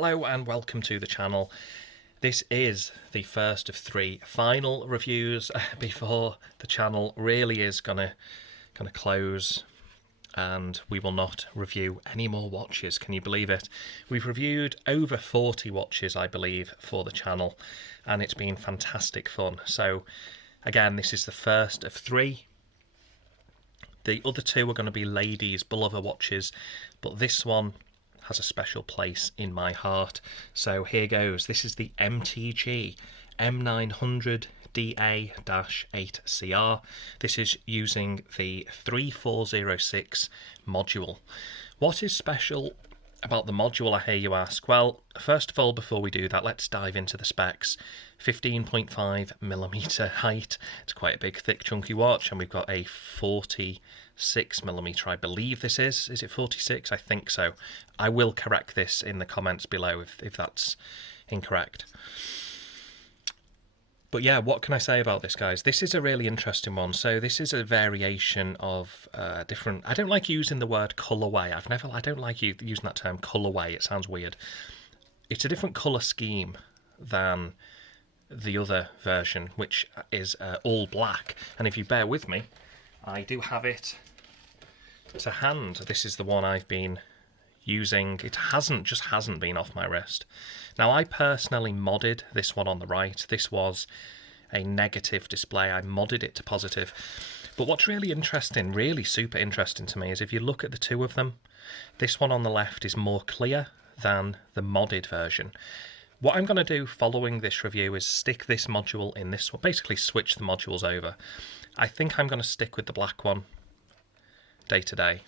Hello and welcome to the channel. This is the first of three final reviews before the channel really is gonna close and we will not review any more watches. Can you believe it? We've reviewed over 40 watches, I believe, for the channel, and it's been fantastic fun. So again, this is the first of three. The other two are going to be ladies' beloved watches, but this one has a special place in my heart. So here goes. This is the MTG-M900DA-8CR. This is using the 3406 module. What is special about the module, I hear you ask? Well, first of all, before we do that, let's dive into the specs. 15.5mm height. It's quite a big, thick, chunky watch, and we've got a 46mm, I believe this is. Is it 46? I think so. I will correct this in the comments below if that's incorrect. But yeah, what can I say about this, guys? This is a really interesting one. So this is a variation of different... I don't like using the word colourway. I don't like using that term, colourway. It sounds weird. It's a different colour scheme than the other version, which is all black. And if you bear with me, I do have it to hand. This is the one I've been using. It just hasn't been off my wrist. Now, I personally modded this one on the right. This was a negative display. I modded it to positive. But what's really interesting, really super interesting to me, is if you look at the two of them, this one on the left is more clear than the modded version. What I'm going to do following this review is stick this module in this one, basically switch the modules over. I think I'm going to stick with the black one day to day,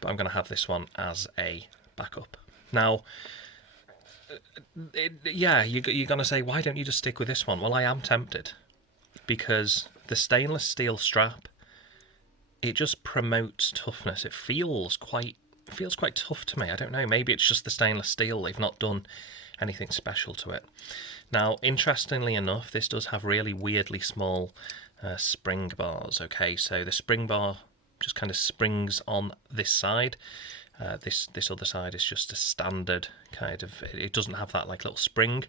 but I'm going to have this one as a backup. Now, yeah, you're going to say, why don't you just stick with this one? Well, I am tempted, because the stainless steel strap, it just promotes toughness. It feels quite tough to me. I don't know, maybe it's just the stainless steel. They've not done anything special to it. Now, interestingly enough, this does have really weirdly small spring bars. Okay, so the spring bar just kind of springs on this side. This other side is just a standard kind of, it doesn't have that like little spring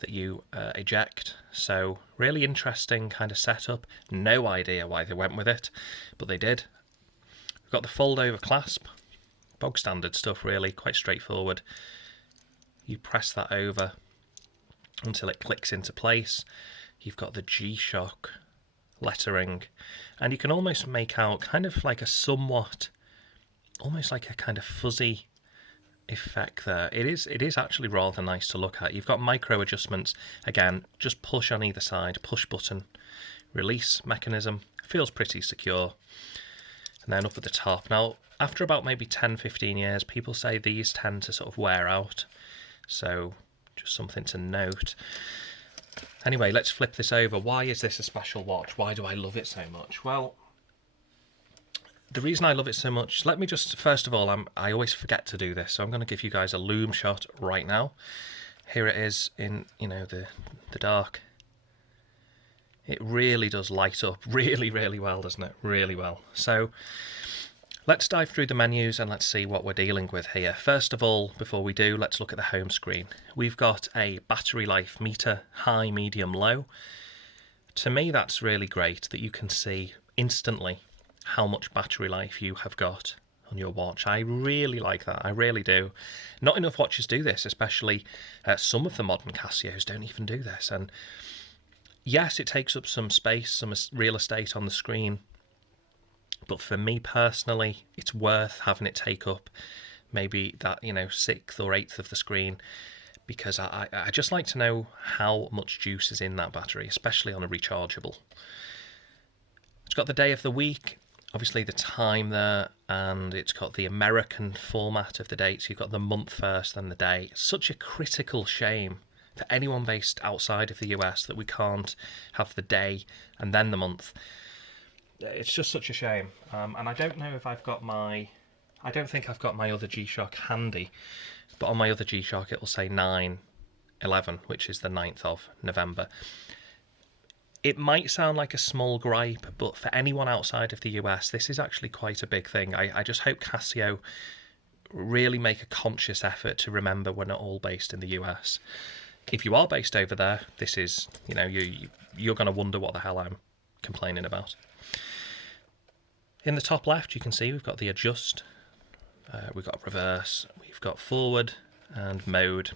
that you eject. So really interesting kind of setup. No idea why they went with it, but they did. We've got the fold over clasp, bog standard stuff really, quite straightforward. You press that over until it clicks into place. You've got the G-Shock lettering, and you can almost make out kind of like a somewhat, almost like a kind of fuzzy effect there. It is actually rather nice to look at. You've got micro adjustments. Again, just push on either side, push button, release mechanism. Feels pretty secure. And then up at the top. Now, after about maybe 10-15 years, people say these tend to sort of wear out. So just something to note. Anyway, let's flip this over. Why is this a special watch? Why do I love it so much? Well, the reason I love it so much, let me just, first of all, I always forget to do this, so I'm going to give you guys a loom shot right now. Here it is in, the dark. It really does light up really, really well, doesn't it? Really well. So let's dive through the menus and let's see what we're dealing with here. First of all, before we do, let's look at the home screen. We've got a battery life meter, high, medium, low. To me, that's really great that you can see instantly how much battery life you have got on your watch. I really like that. I really do. Not enough watches do this, especially some of the modern Casios don't even do this. And yes, it takes up some space, some real estate on the screen. But for me personally, it's worth having it take up maybe that, 6th or 8th of the screen, because I just like to know how much juice is in that battery, especially on a rechargeable. It's got the day of the week, obviously the time there, and it's got the American format of the dates. You've got the month first, then the day. It's such a critical shame for anyone based outside of the US that we can't have the day and then the month. It's just such a shame. And I don't know if I don't think I've got my other G-Shock handy, but on my other G-Shock it will say 9/11, which is the 9th of November. It might sound like a small gripe, but for anyone outside of the US, this is actually quite a big thing. I just hope Casio really make a conscious effort to remember we're not all based in the US. If you are based over there, this is, you know, you're going to wonder what the hell I'm complaining about. In the top left, you can see we've got the adjust, we've got reverse, we've got forward and mode.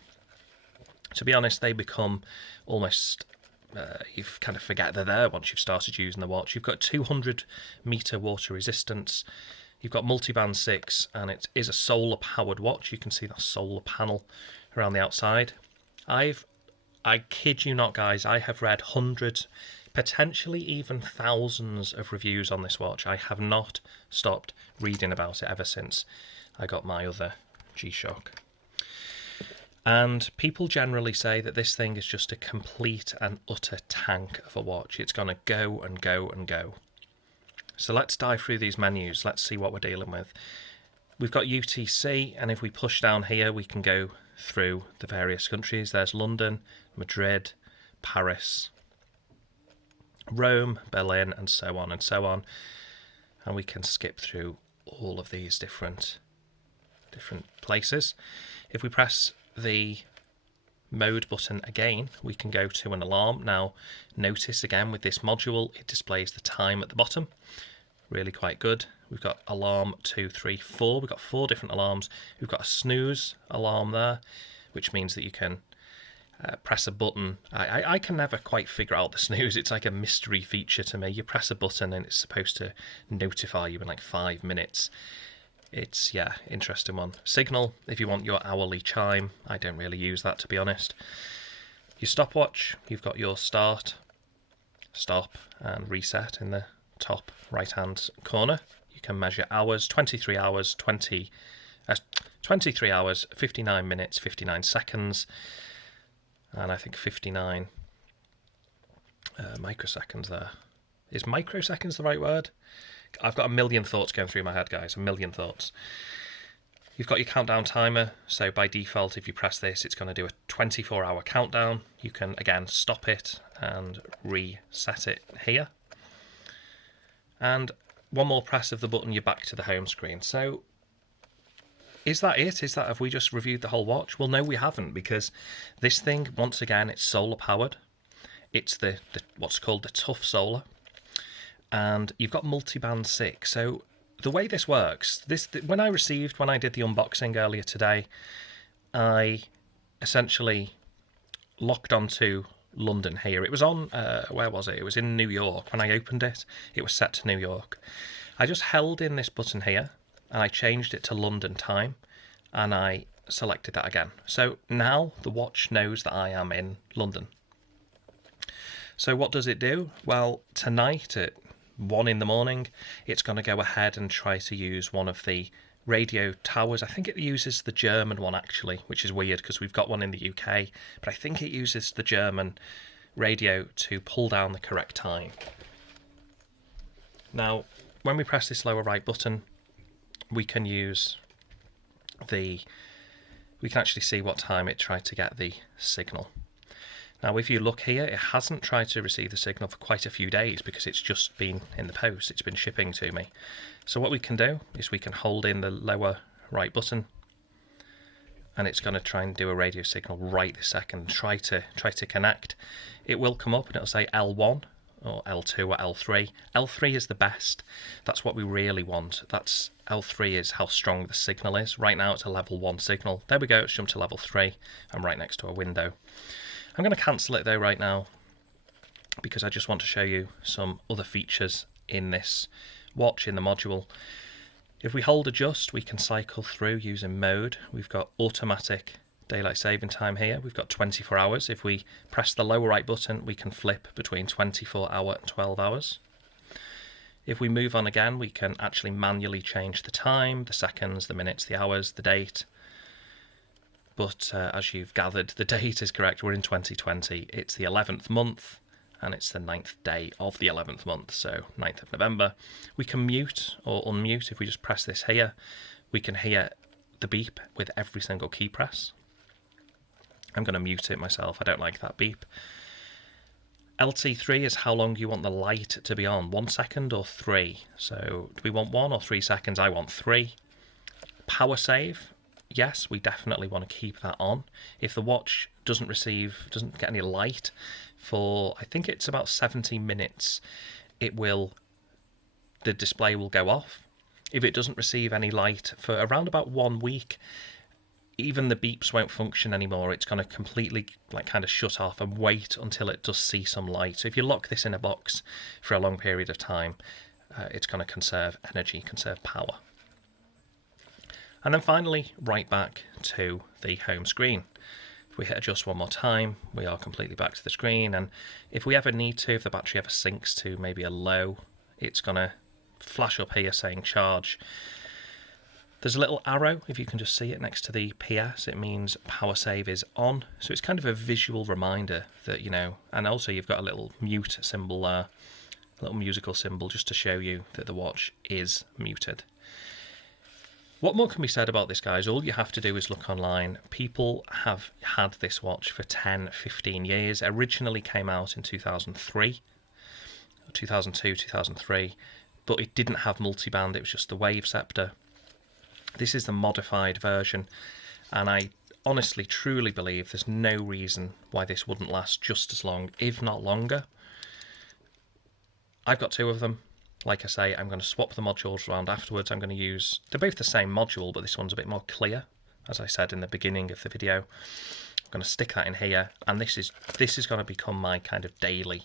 To be honest, they become almost, you kind of forget they're there once you've started using the watch. You've got 200 meter water resistance. You've got multiband 6, and it is a solar powered watch. You can see that solar panel around the outside. I kid you not, guys, I have read hundreds, potentially even thousands of reviews on this watch. I have not stopped reading about it ever since I got my other G-Shock. And people generally say that this thing is just a complete and utter tank of a watch. It's going to go and go and go. So let's dive through these menus. Let's see what we're dealing with. We've got UTC, and if we push down here, we can go through the various countries. There's London, Madrid, Paris, Rome, Berlin, and so on and so on. And we can skip through all of these different places. If we press the mode button again, we can go to an alarm. Now, notice again with this module, it displays the time at the bottom. Really quite good. We've got alarm 2, 3, 4. We've got 4 different alarms. We've got a snooze alarm there, which means that you can press a button. I can never quite figure out the snooze. It's like a mystery feature to me. You press a button and it's supposed to notify you in like 5 minutes. It's, yeah, interesting one. Signal, if you want your hourly chime. I don't really use that, to be honest. Your stopwatch, you've got your start, stop, and reset in the top right-hand corner. You can measure hours, 23 hours, 23 hours, 59 minutes, 59 seconds, and I think 59 microseconds there. Is microseconds the right word? I've got a million thoughts going through my head, guys, a million thoughts. You've got your countdown timer, so by default, if you press this, it's going to do a 24-hour countdown. You can, again, stop it and reset it here. And one more press of the button, you're back to the home screen. So, is that it? Have we just reviewed the whole watch? Well, no, we haven't, because this thing, once again, it's solar powered. It's the what's called the tough solar. And you've got multiband 6. So the way this works, when I did the unboxing earlier today, I essentially locked onto London here. It was on, where was it? It was in New York. When I opened it, it was set to New York. I just held in this button here, and I changed it to London time, and I selected that again. So now the watch knows that I am in London. So what does it do? Well, tonight at 1 in the morning, it's going to go ahead and try to use one of the radio towers. I think it uses the German one, actually, which is weird because we've got one in the UK, but I think it uses the German radio to pull down the correct time. Now, when we press this lower right button, we can actually see what time it tried to get the signal. Now, if you look here, it hasn't tried to receive the signal for quite a few days because it's just been in the post. It's been shipping to me. So what we can do is we can hold in the lower right button, and it's going to try and do a radio signal right this second. Try to connect. It will come up and it'll say L1 or L2 or L3. L3 is the best. That's what we really want. L3 is how strong the signal is. Right now it's a level 1 signal. There we go. It's jumped to level 3. I'm right next to a window. I'm going to cancel it though right now because I just want to show you some other features in this watch, in the module. If we hold adjust, we can cycle through using mode. We've got automatic daylight saving time here. We've got 24 hours. If we press the lower right button, we can flip between 24 hour and 12 hours. If we move on again, we can actually manually change the time, the seconds, the minutes, the hours, the date. But as you've gathered, the date is correct. We're in 2020. It's the 11th month, and it's the 9th day of the 11th month, so 9th of November. We can mute or unmute. If we just press this here, we can hear the beep with every single key press. I'm going to mute it myself. I don't like that beep. LT3 is how long you want the light to be on, 1 second or 3. So do we want 1 or 3 seconds? I want 3. Power save, yes, we definitely want to keep that on. If the watch doesn't get any light for, I think it's about 70 minutes, the display will go off. If it doesn't receive any light for around about 1 week, even the beeps won't function anymore. It's going to completely kind of shut off and wait until it does see some light. So if you lock this in a box for a long period of time, it's going to conserve energy, conserve power. And then finally, right back to the home screen. If we hit adjust one more time, we are completely back to the screen. And if we ever need to, if the battery ever sinks to maybe a low, it's going to flash up here saying charge. There's a little arrow, if you can just see it next to the PS, it means power save is on. So it's kind of a visual reminder that, and also you've got a little mute symbol there, a little musical symbol just to show you that the watch is muted. What more can be said about this, guys? All you have to do is look online. People have had this watch for 10, 15 years. It originally came out in 2003, 2002, 2003, but it didn't have multiband, it was just the wave scepter. This is the modified version, and I honestly, truly believe there's no reason why this wouldn't last just as long, if not longer. I've got two of them. Like I say, I'm going to swap the modules around afterwards. They're both the same module, but this one's a bit more clear, as I said in the beginning of the video. I'm going to stick that in here, and this is going to become my kind of daily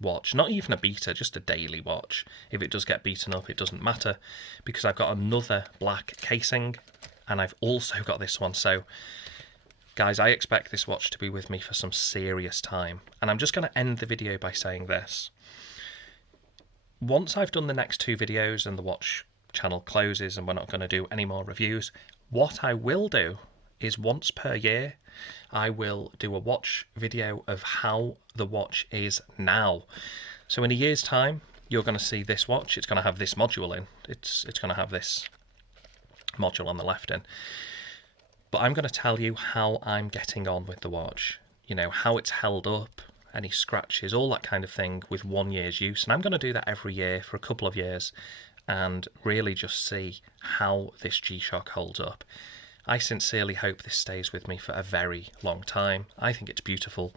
watch. Not even a beta, just a daily watch. If it does get beaten up, it doesn't matter, because I've got another black casing, and I've also got this one. So, guys, I expect this watch to be with me for some serious time. And I'm just going to end the video by saying this. Once I've done the next two videos and the watch channel closes and we're not going to do any more reviews, what I will do is once per year, I will do a watch video of how the watch is now. So in a year's time, you're going to see this watch. It's going to have this module in. It's going to have this module on the left in. But I'm going to tell you how I'm getting on with the watch. How it's held up, any scratches, all that kind of thing with 1 year's use. And I'm going to do that every year for a couple of years and really just see how this G-Shock holds up. I sincerely hope this stays with me for a very long time. I think it's beautiful.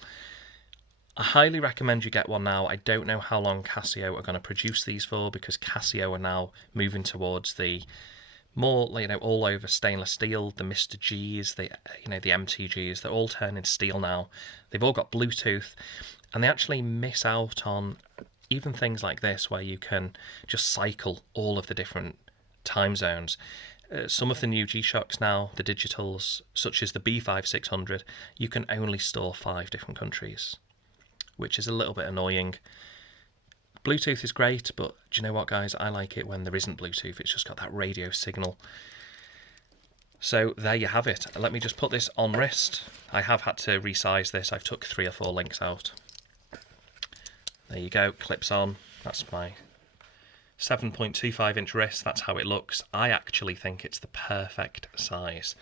I highly recommend you get one now. I don't know how long Casio are going to produce these for, because Casio are now moving towards the more, all over stainless steel, the Mr. G's, the MTGs, they're all turning steel now. They've all got Bluetooth, and they actually miss out on even things like this, where you can just cycle all of the different time zones. Some of the new G-Shocks now, the digitals, such as the B5600, you can only store 5 different countries, which is a little bit annoying. Bluetooth is great, but do you know what, guys? I like it when there isn't Bluetooth. It's just got that radio signal. So there you have it. Let me just put this on wrist. I have had to resize this. I've took 3 or 4 links out. There you go, clips on. That's my 7.25 inch wrist. That's how it looks. I actually think it's the perfect size.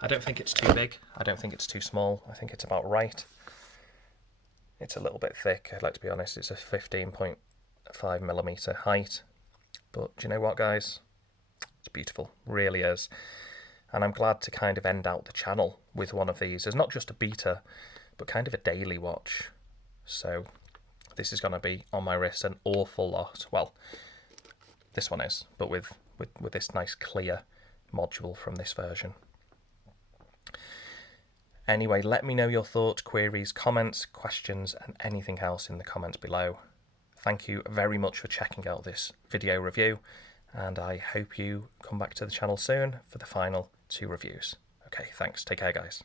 I don't think it's too big. I don't think it's too small. I think it's about right. It's a little bit thick, I'd like to be honest. It's a 15.5mm height. But do you know what, guys? It's beautiful, really is. And I'm glad to kind of end out the channel with one of these. It's not just a beta, but kind of a daily watch. So this is going to be on my wrist an awful lot. Well, this one is, but with this nice clear module from this version. Anyway, let me know your thoughts, queries, comments, questions, and anything else in the comments below. Thank you very much for checking out this video review, and I hope you come back to the channel soon for the final 2 reviews. Okay, thanks. Take care, guys.